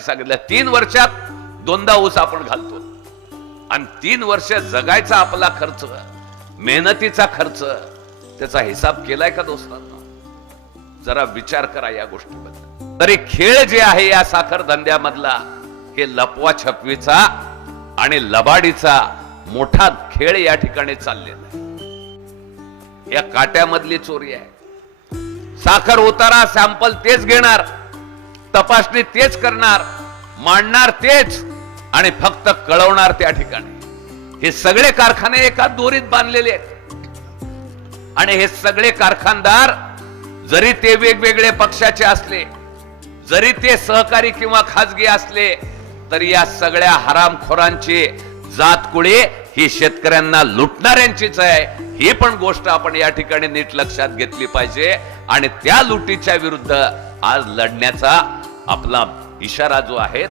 सांगितलं तीन वर्षात दोनदा ऊस आपण घालतो. आणि तीन वर्ष जगायचा आपला खर्च मेहनतीचा खर्च त्याचा हिसाब केलाय का दोस्तांना? जरा विचार करा या गोष्टीबद्दल. तरी खेळ जे आहे या साखर धंद्यामधला हे लपवा छपवीचा आणि लबाडीचा मोठा खेळ या ठिकाणी चाललेला आहे. या काट्यामधली चोरी आहे. साखर उतारा सॅम्पल तेच घेणार. तपासणी तेच करणार मांडणार तेच आणि फक्त कळवणार त्या ठिकाणी. हे सगळे कारखाने एका दोरीत बांधलेले आहेत. आणि हे सगळे कारखानदार जरी ते वेगवेगळे पक्षाचे असले जरी ते सहकारी किंवा खाजगी असले तरी या सगळ्या हरामखोरांची जातकुळी ही शेतकऱ्यांना लुटणाऱ्यांचीच आहे. ही पण गोष्ट आपण या ठिकाणी नीट लक्षात घेतली पाहिजे. आणि त्या लुटीच्या विरुद्ध आज लढण्याचा आपला इशारा जो आहे